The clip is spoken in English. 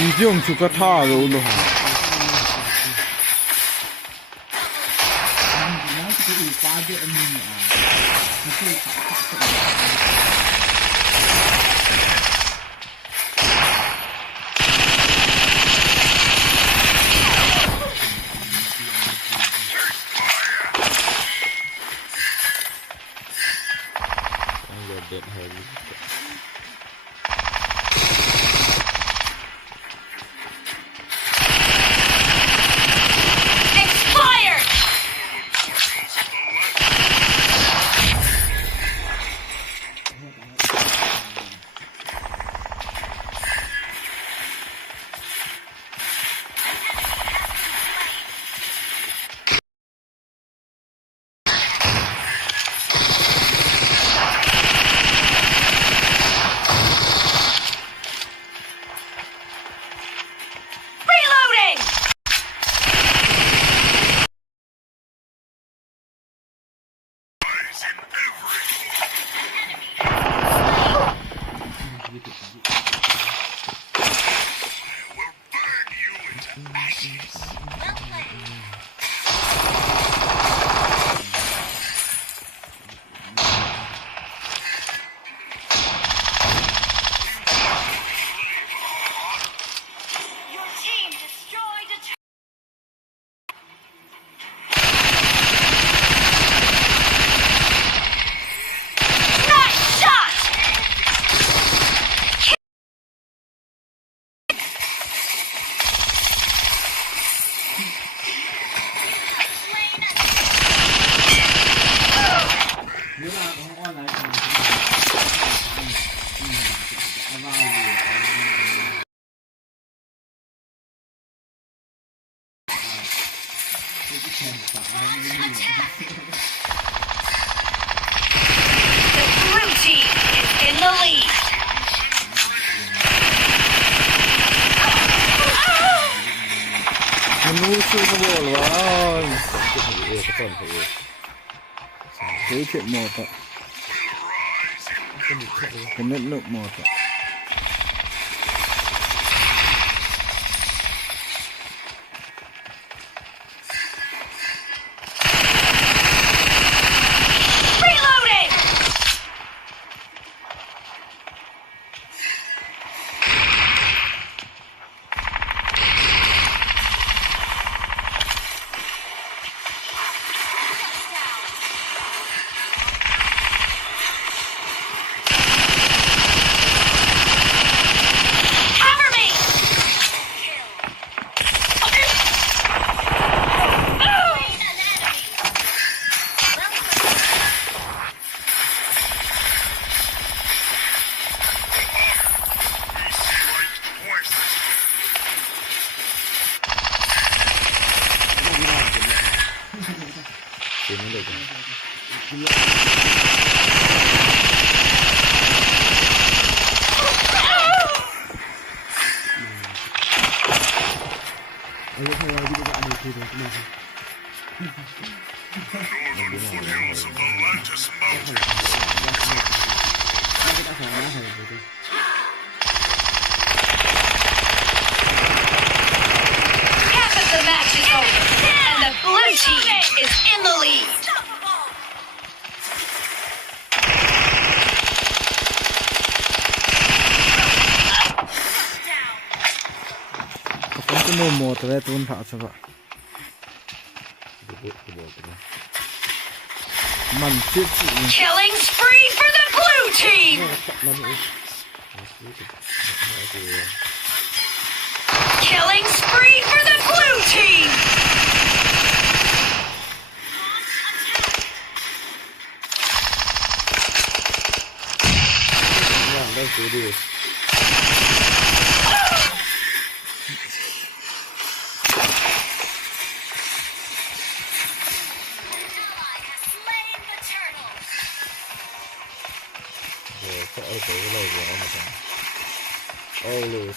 이정 주가 타 로로 하มันรู้ชื่อเขาบอกว่าเฮ้ยเข็มหมดอ่ะเป็นนึกหมดอ่ะno more to let one part of it. Killing spree for the blue team! Killing spree for the blue team! Let's do this. Cái này của nó mà Always.